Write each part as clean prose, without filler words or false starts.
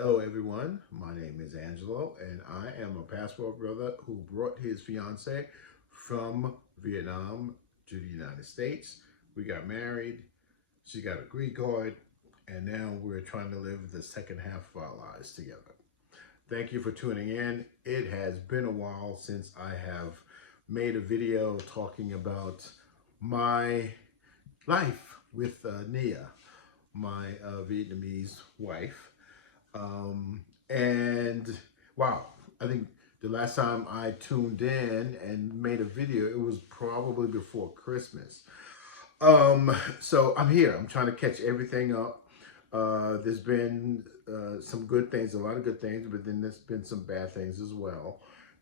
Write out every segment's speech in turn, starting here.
Hello everyone, my name is Angelo and I am a passport brother who brought his fiance from Vietnam to the United States. We got married, she got a green card, and now we're trying to live the second half of our lives together. Thank you for tuning in. It has been a while since I have made a video talking about my life with Nia, my Vietnamese wife. And wow, I think the last time I tuned in and made a video, it was probably before Christmas. So I'm here. I'm trying to catch everything up. There's been some good things, a lot of good things, but then there's been some bad things as well.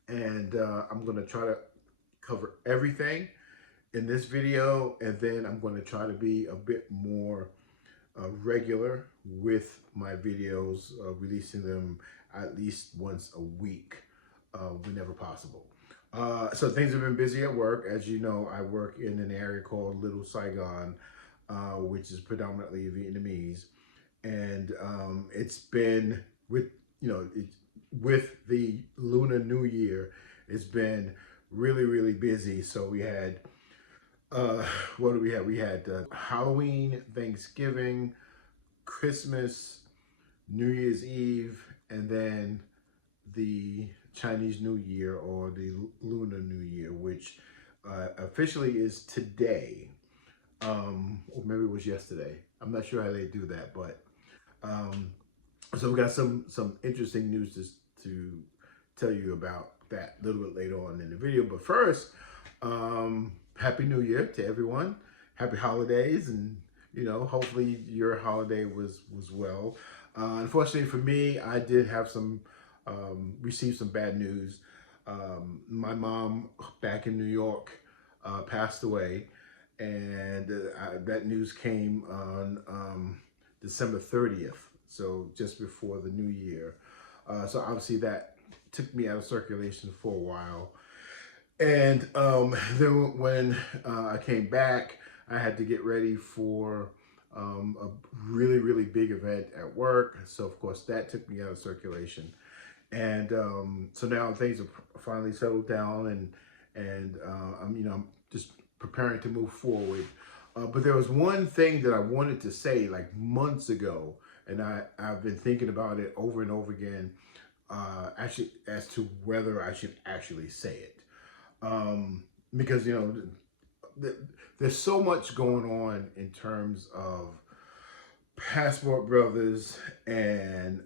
And I'm going to try to cover everything in this video, and then I'm going to try to be a bit more regular with my videos, releasing them at least once a week whenever possible. So things have been busy at work. As you know, I work in an area called Little Saigon, which is predominantly Vietnamese. And it's been with the Lunar New Year, it's been really busy. So we had what do we have? We had Halloween, Thanksgiving, Christmas, New Year's Eve, and then the Chinese New Year, or the Lunar New Year, which officially is today, or maybe it was yesterday. I'm not sure how they do that, but um, so we got some interesting news to tell you about that a little bit later on in the video. But first, Happy New Year to everyone. Happy holidays, and hopefully your holiday was well. Unfortunately for me, I did have some received some bad news. My mom back in New York passed away, and that news came on December 30th, so just before the new year. So obviously that took me out of circulation for a while. And then when I came back, I had to get ready for a really big event at work. So of course that took me out of circulation. And so now things have finally settled down, and I'm just preparing to move forward. But there was one thing that I wanted to say like months ago, and I've been thinking about it over and over again, actually, as to whether I should actually say it. Because there's so much going on in terms of passport brothers and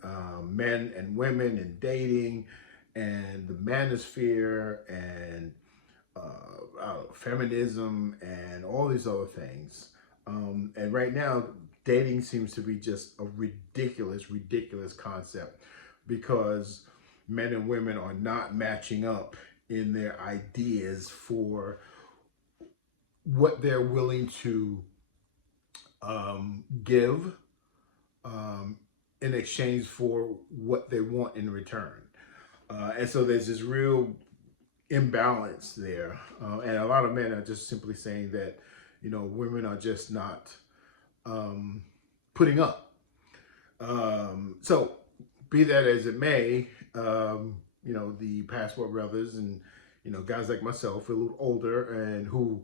men and women and dating and the manosphere and feminism and all these other things. And right now, dating seems to be just a ridiculous concept, because men and women are not matching up in their ideas for what they're willing to give in exchange for what they want in return. And so there's this real imbalance there. And a lot of men are just simply saying that, women are just not putting up. So be that as it may, the passport brothers and, guys like myself, a little older, and who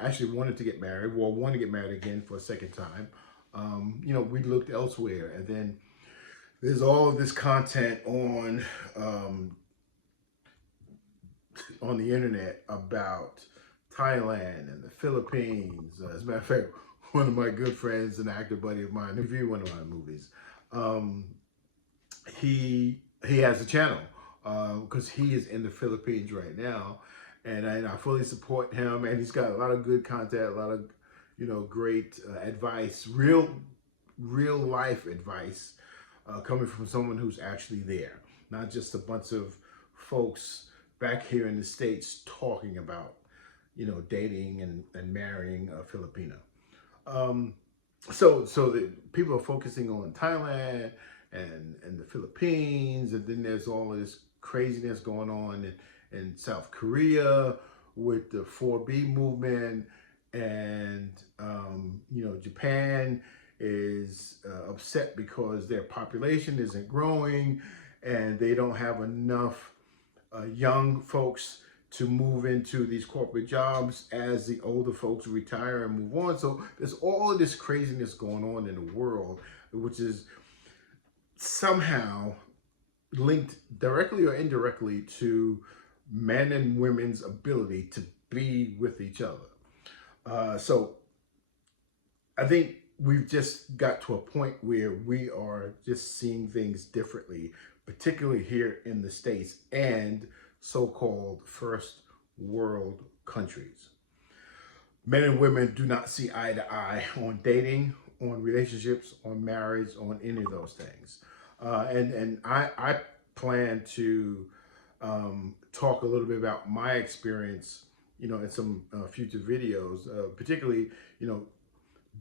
actually wanted to get married, well, want to get married again for a second time, we looked elsewhere. And then there's all of this content on the internet about Thailand and the Philippines. As a matter of fact, one of my good friends, an actor buddy of mine, who reviewed one of my movies, he has a channel because he is in the Philippines right now, and I fully support him. And he's got a lot of good content, a lot of great advice, real life advice, coming from someone who's actually there, not just a bunch of folks back here in the States talking about dating and marrying a Filipino. So the people are focusing on Thailand and the Philippines, and then there's all of this craziness going on in South Korea with the 4B movement, and Japan is upset because their population isn't growing and they don't have enough young folks to move into these corporate jobs as the older folks retire and move on. So there's all of this craziness going on in the world, which is somehow linked directly or indirectly to men and women's ability to be with each other. So I think we've just got to a point where we are just seeing things differently, particularly here in the States and so-called first world countries. Men and women do not see eye to eye on dating, on relationships, on marriage, on any of those things. And I plan to talk a little bit about my experience, in some future videos, particularly,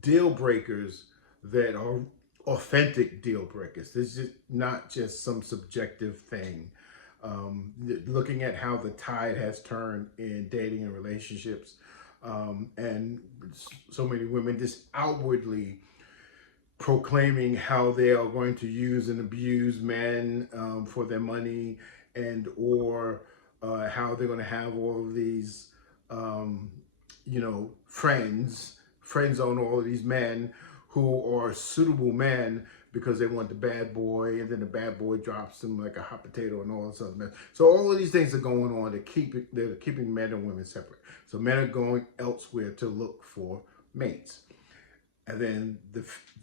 deal breakers that are authentic deal breakers. This is not just some subjective thing. Looking at how the tide has turned in dating and relationships, and so many women just outwardly proclaiming how they are going to use and abuse men for their money, and or how they're going to have all of these, friends on all of these men who are suitable men because they want the bad boy, and then the bad boy drops them like a hot potato and all this other mess. So all of these things are going on they're keeping men and women separate. So men are going elsewhere to look for mates. And then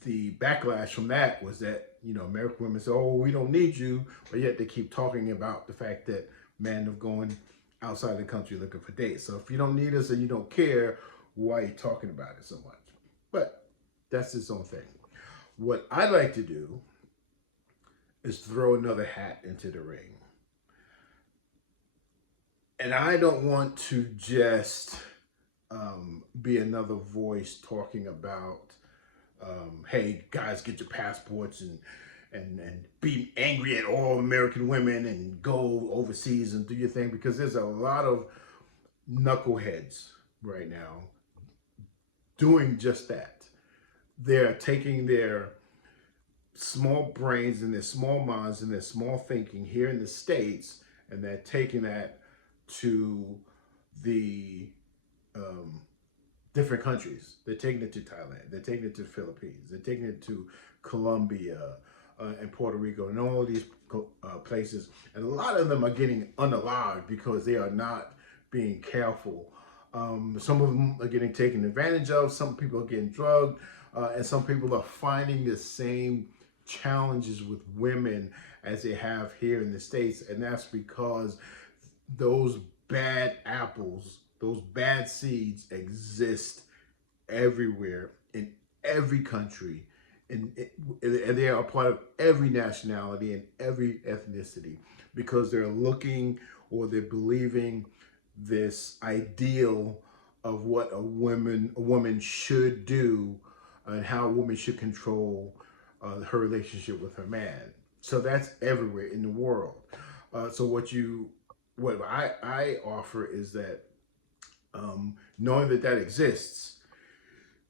the backlash from that was that, American women say, oh, we don't need you, but yet they keep talking about the fact that men are going outside the country looking for dates. So if you don't need us and you don't care, why are you talking about it so much? But that's its own thing. What I like to do is throw another hat into the ring. And I don't want to just be another voice talking about, hey, guys, get your passports and be angry at all American women and go overseas and do your thing, because there's a lot of knuckleheads right now doing just that. They're taking their small brains and their small minds and their small thinking here in the States, and they're taking that to the different countries. They're taking it to Thailand. They're taking it to the Philippines. They're taking it to Colombia and Puerto Rico and all of these places. And a lot of them are getting unalived because they are not being careful. Some of them are getting taken advantage of. Some people are getting drugged. And some people are finding the same challenges with women as they have here in the States. And that's because those bad apples, those bad seeds exist everywhere in every country. And they are a part of every nationality and every ethnicity, because they're looking or they're believing this ideal of what a woman should do and how a woman should control her relationship with her man. So that's everywhere in the world. So what I offer is that, knowing that exists,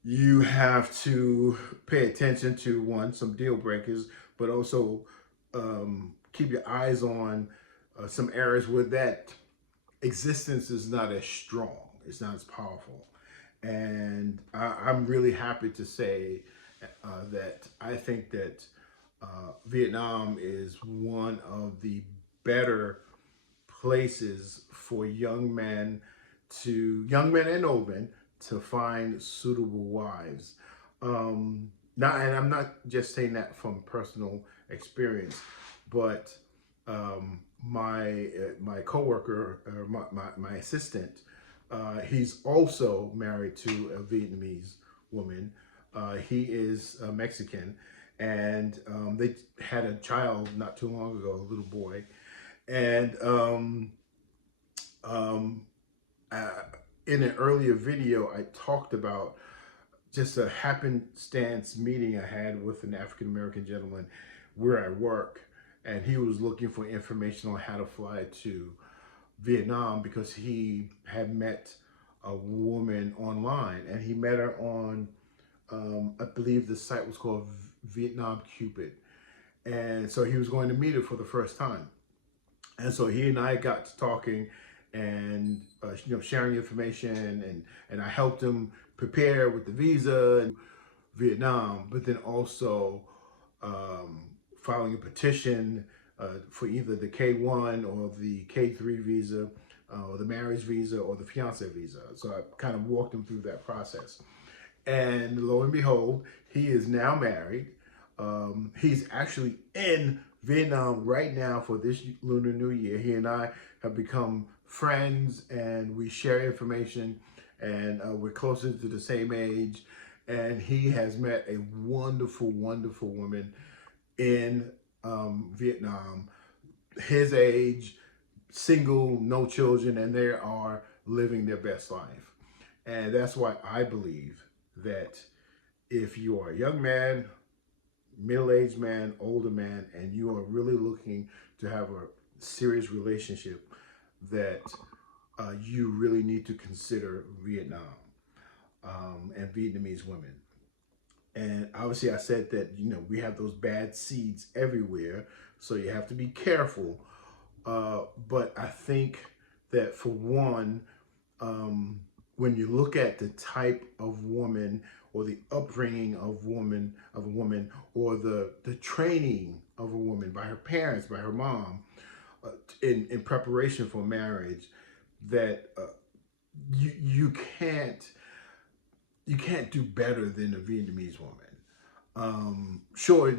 you have to pay attention to, one, some deal breakers, but also keep your eyes on some areas where that existence is not as strong, it's not as powerful. And I'm really happy to say that I think that Vietnam is one of the better places for young men and old men to find suitable wives. And I'm not just saying that from personal experience, but my coworker, my assistant, he's also married to a Vietnamese woman. He is Mexican, and they had a child not too long ago, a little boy. And in an earlier video, I talked about just a happenstance meeting I had with an African-American gentleman where I work, and he was looking for information on how to fly to Vietnam because he had met a woman online, and he met her on I believe the site was called Vietnam Cupid. And so he was going to meet her for the first time. And so he and I got to talking and sharing information, and I helped him prepare with the visa and Vietnam, but then also filing a petition for either the K1 or the K3 visa, or the marriage visa or the fiance visa. So I kind of walked him through that process. And lo and behold, he is now married. He's actually in Vietnam right now for this Lunar New Year. He and I have become friends, and we share information, and we're closer to the same age. And he has met a wonderful, wonderful woman in Vietnam, his age, single, no children, and they are living their best life. And that's why I believe that if you are a young man, middle-aged man, older man, and you are really looking to have a serious relationship, that you really need to consider Vietnam and Vietnamese women. And obviously I said that, we have those bad seeds everywhere, so you have to be careful. But I think that for one, when you look at the type of woman or the upbringing of a woman, or the training of a woman by her parents, by her mom, in preparation for marriage, that you can't do better than a Vietnamese woman. Sure,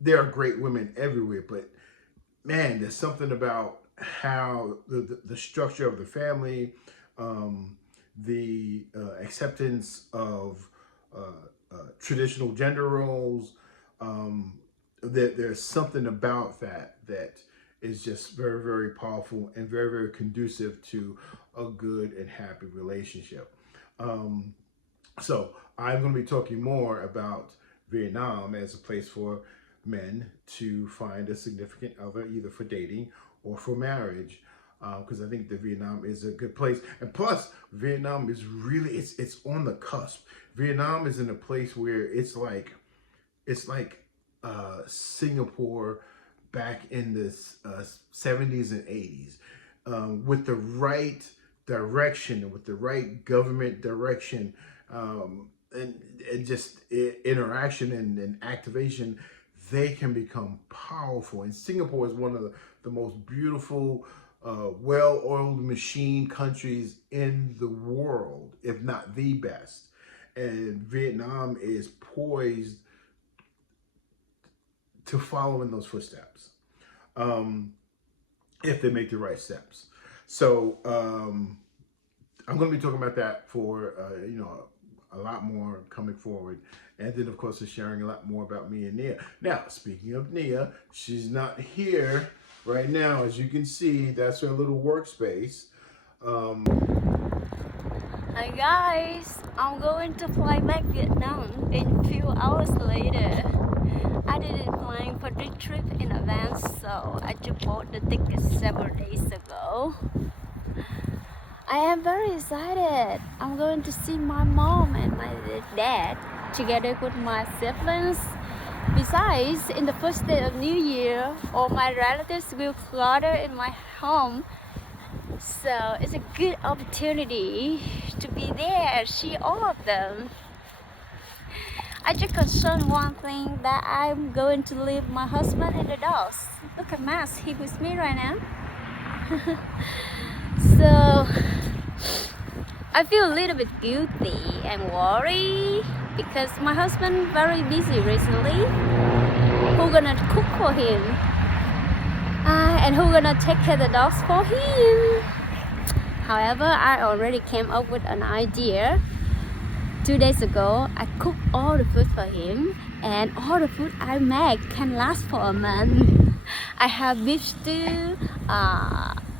there are great women everywhere, but man, there's something about how the structure of the family, the acceptance of traditional gender roles, that there's something about that is just very, very powerful and very, very conducive to a good and happy relationship. So I'm going to be talking more about Vietnam as a place for men to find a significant other, either for dating or for marriage, because I think that Vietnam is a good place. And plus, Vietnam is really, it's on the cusp. Vietnam is in a place where it's like Singapore back in the 70s and 80s, with the right direction and with the right government direction, and just interaction and activation, they can become powerful. And Singapore is one of the most beautiful, well-oiled machine countries in the world, if not the best. And Vietnam is poised to follow in those footsteps, if they make the right steps. So I'm going to be talking about that for a lot more coming forward, and then of course sharing a lot more about me and Nia. Now, speaking of Nia, she's not here right now. As you can see, that's her little workspace. Hi guys, I'm going to fly back Vietnam in a few hours later. I didn't plan for this trip in advance, so I just bought the ticket several days ago. I am very excited. I'm going to see my mom and my dad together with my siblings. Besides, in the first day of New Year, all my relatives will gather in my home. So it's a good opportunity to be there, see all of them. I just concerned one thing, that I'm going to leave my husband and the dogs. Look at Max, he's with me right now. So I feel a little bit guilty and worried because my husband very busy recently. Who's gonna cook for him? And who's gonna take care of the dogs for him? However, I already came up with an idea. 2 days ago, I cooked all the food for him, and all the food I make can last for a month. I have beef stew,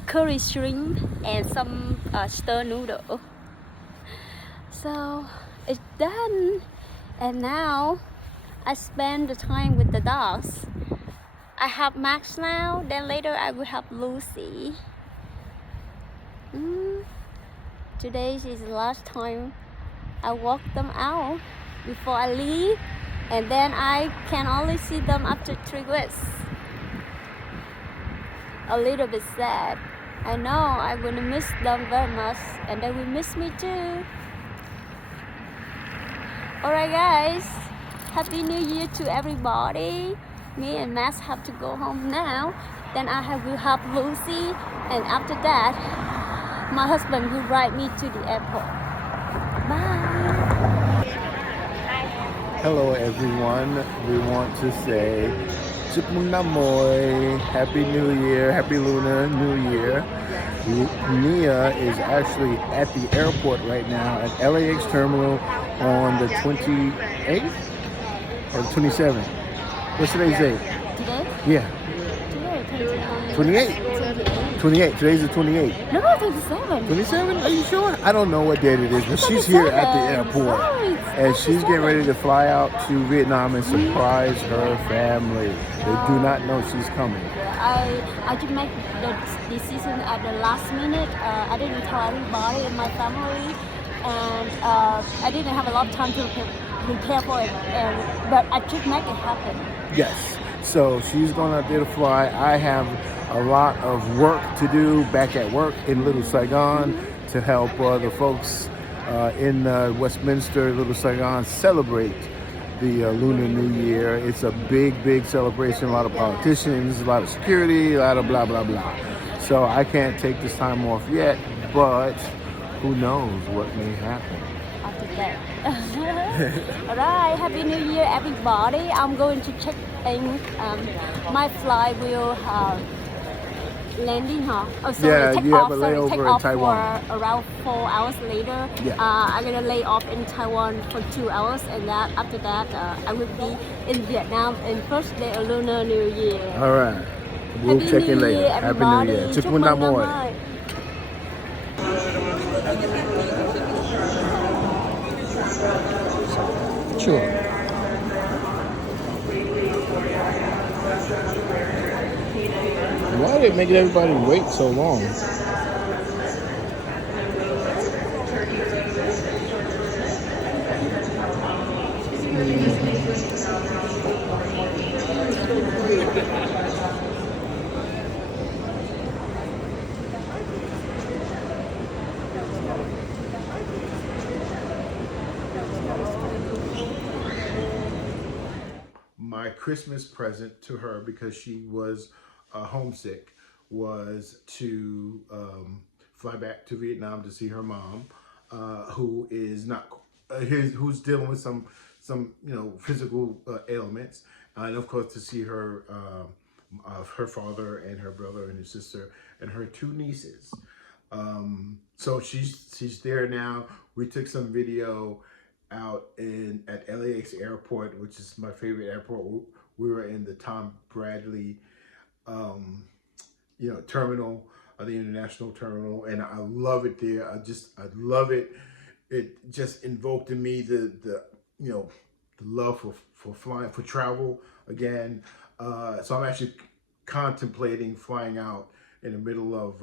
curry shrimp, and some stir noodle. So it's done, and now I spend the time with the dogs. I have Max now, then later I will have Lucy. Today is the last time I walk them out before I leave, and then I can only see them after 3 weeks. A little bit sad. I know I'm gonna miss them very much, and they will miss me too. Alright guys, Happy New Year to everybody. Me and Max have to go home now. Then will have Lucy, and after that, my husband will ride me to the airport. Bye. Hello everyone. We want to say Chúc mừng năm mới, Happy New Year, Happy Lunar New Year. Nia is actually at the airport right now at LAX terminal on the 28th or 27th. What's today's date? Today? Yeah. Today, 28? 28. Today's the 28th. No, 27. 27? Are you sure? I don't know what date it is, but she's here at the airport. And she's getting ready to fly out to Vietnam and surprise her family. They do not know she's coming. I just make the decision at the last minute. I didn't tell everybody in my family, and I didn't have a lot of time to prepare for it. But I just make it happen. Yes. So she's going out there to fly. I have a lot of work to do back at work in Little Saigon to help the folks in Westminster, Little Saigon celebrate the Lunar New Year. It's a big, big celebration. A lot of politicians, a lot of security, a lot of blah, blah, blah. So I can't take this time off yet, but who knows what may happen. After that. Alright, Happy New Year everybody. I'm going to check in. My flight will landing, take off in Taiwan. For around 4 hours later. Yeah. I'm gonna lay off in Taiwan for 2 hours, and after that I will be in Vietnam in first day of Lunar New Year. All right, we'll check in later. Happy New Year. Chúc mừng năm mới. Sure. Why did it make everybody wait so long? My Christmas present to her, because she was homesick, was to fly back to Vietnam to see her mom, who is not who's dealing with some physical ailments, and of course to see her her father and her brother and his sister and her 2 nieces. So she's there now. We took some video out at LAX airport, which is my favorite airport. We were in the Tom Bradley terminal, the international terminal, and I love it there. I love it. It just invoked in me the love for flying, for travel again. So I'm actually contemplating flying out in the middle of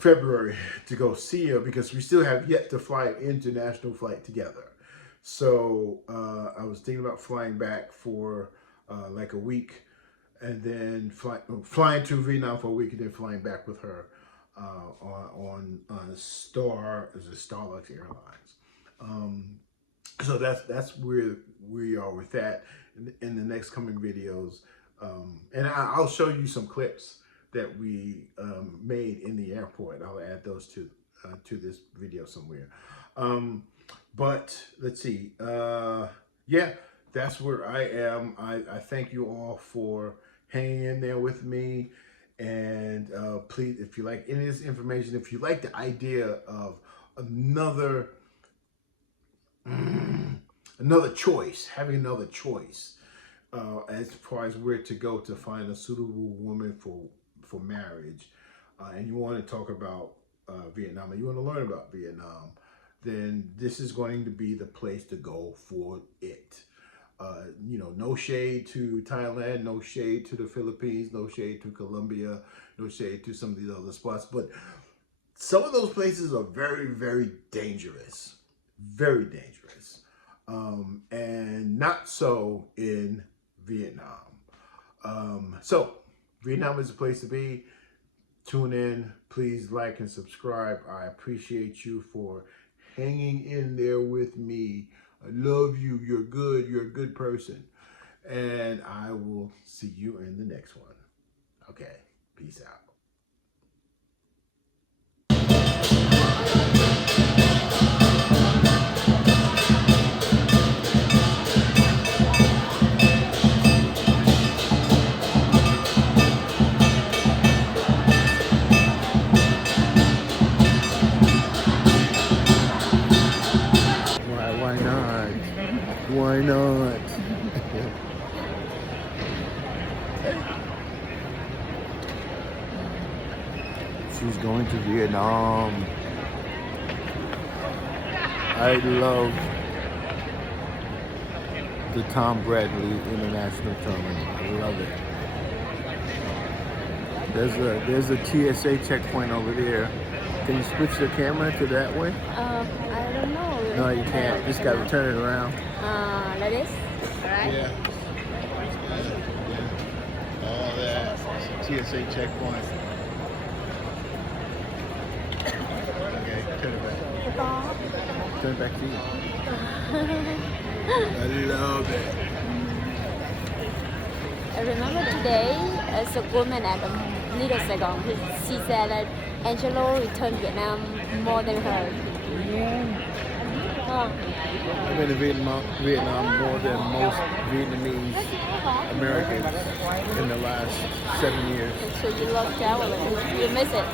February to go see her, because we still have yet to fly an international flight together. So I was thinking about flying back for like a week, and then flying to Vietnam for a week, and then flying back with her on Starlux Airlines. So that's where we are with that in the next coming videos. And I'll show you some clips that we made in the airport. I'll add those to this video somewhere. But let's see. Yeah, that's where I am. I thank you all for hanging in there with me. And please, if you like any of this information, if you like the idea of another choice, having another choice as far as where to go to find a suitable woman for marriage, and you want to talk about Vietnam, and you want to learn about Vietnam, then this is going to be the place to go for it. No shade to Thailand, no shade to the Philippines, no shade to Colombia, no shade to some of these other spots, but some of those places are very, very dangerous. very dangerous, and not so in Vietnam. So Vietnam is a place to be. Tune in. Please like and subscribe. I appreciate you for hanging in there with me. I love you. You're good. You're a good person. And I will see you in the next one. Okay. Peace out. Why not? Why not? She's going to Vietnam. I love the Tom Bradley International Terminal. I love it. There's a TSA checkpoint over there. Can you switch the camera to that way? I don't know. No, you can't. Just gotta turn it around. Like this, right? Yeah. All that. TSA checkpoint. Okay, turn it back. Turn it back to you. I love it. I remember today, as a woman at the Little Saigon, she said that Angelo returned Vietnam more than her. I've been to Vietnam more than most Vietnamese Americans in the last 7 years. So you love traveling. You miss it.